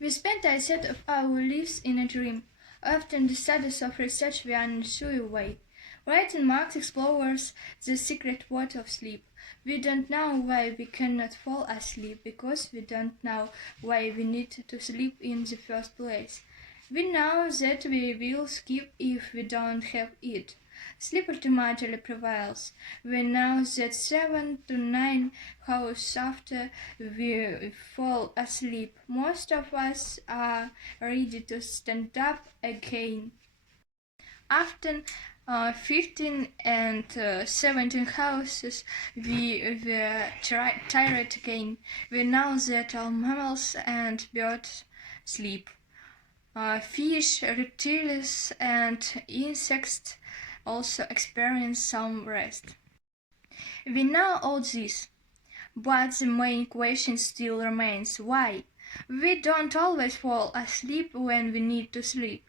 We spend a set of our lives in a dream. Often the studies of research we unsure way. Writing Marx explores the secret word of sleep. We don't know why we cannot fall asleep, because we don't know why we need to sleep in the first place. We know that we will skip if we don't have it. Sleep ultimately prevails. We know that 7 to 9 hours after we fall asleep, most of us are ready to stand up again. Often 15 and 17 houses we were tired again. We know that all mammals and birds sleep. Fish, reptiles, and insects also experience some rest. We know all this, but the main question still remains: why? We don't always fall asleep when we need to sleep.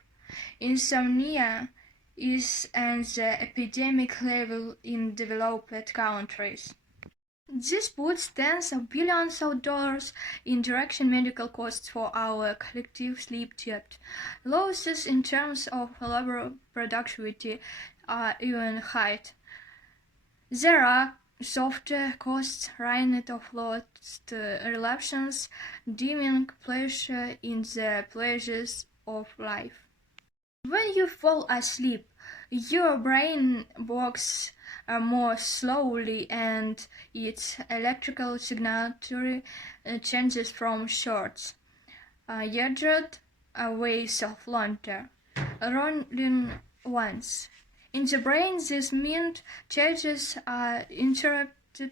Insomnia is at the epidemic level in developed countries. This puts tens of billions of dollars in direct medical costs for our collective sleep debt. Losses in terms of labor productivity are even higher. There are softer costs, rate of lost relations, dimming pleasure in the pleasures of life. When you fall asleep, your brain works more slowly and its electrical signature changes from short, yarded waves of longer, rolling ones. In the brain, these mean changes are interrupted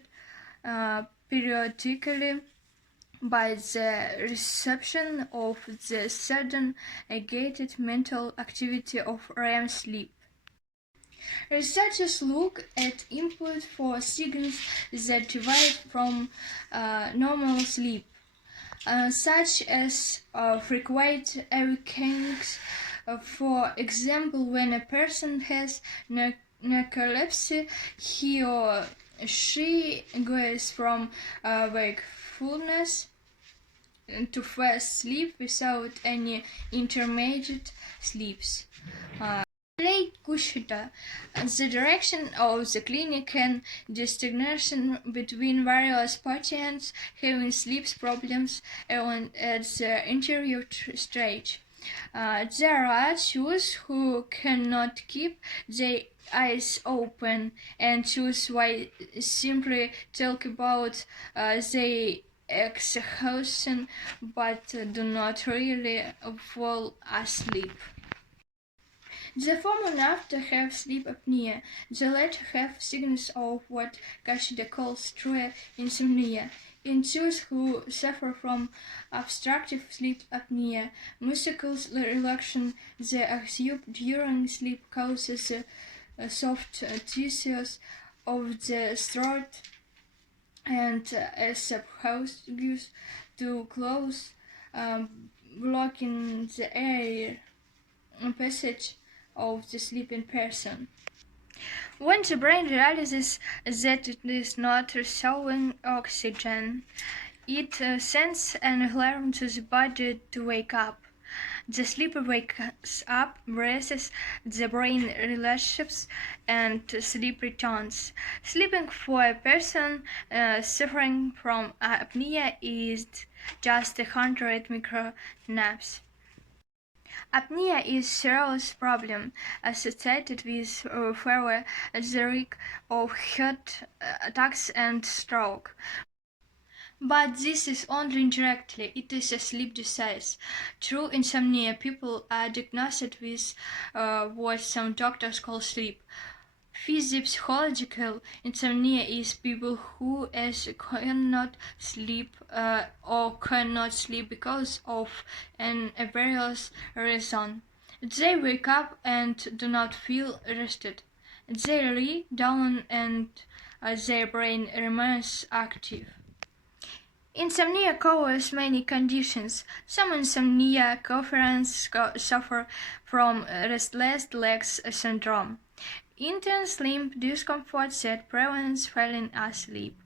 periodically by the reception of the sudden negated mental activity of REM sleep. Researchers look at input for signals that divide from normal sleep, such as frequent awakenings. For example, when a person has narcolepsy, he or she goes from wakefulness to fast sleep without any intermediate sleeps. Late Kushida, the direction of the clinic and distinction between various patients having sleep problems and at the interview stage. There are those who cannot keep their eyes open, and those who simply talk about their exhaustion but do not really fall asleep. The former often have sleep apnea, the latter have signs of what Kushida calls true insomnia. In those who suffer from obstructive sleep apnea, musical relaxation, the oxygen during sleep causes soft tissues of the throat and esophagus to close, blocking the air passage of the sleeping person. When the brain realizes that it is not receiving oxygen, it sends an alarm to the body to wake up. The sleeper wakes up, breathes, the brain relaxes, and sleep returns. Sleeping for a person suffering from apnea is just 100 micro naps. Apnea is a serious problem associated with further the risk of heart attacks and stroke. But this is only indirectly, it is a sleep disease. True insomnia people are diagnosed with what some doctors call sleep. Physiological insomnia is people who cannot sleep or cannot sleep because of a various reason. They wake up and do not feel rested. They lie down and their brain remains active. Insomnia covers many conditions. Some insomnia sufferers suffer from restless legs syndrome, intense limb discomfort that prevents falling asleep,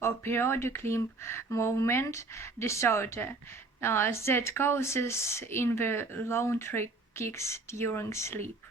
or periodic limb movement disorder. that causes involuntary kicks during sleep.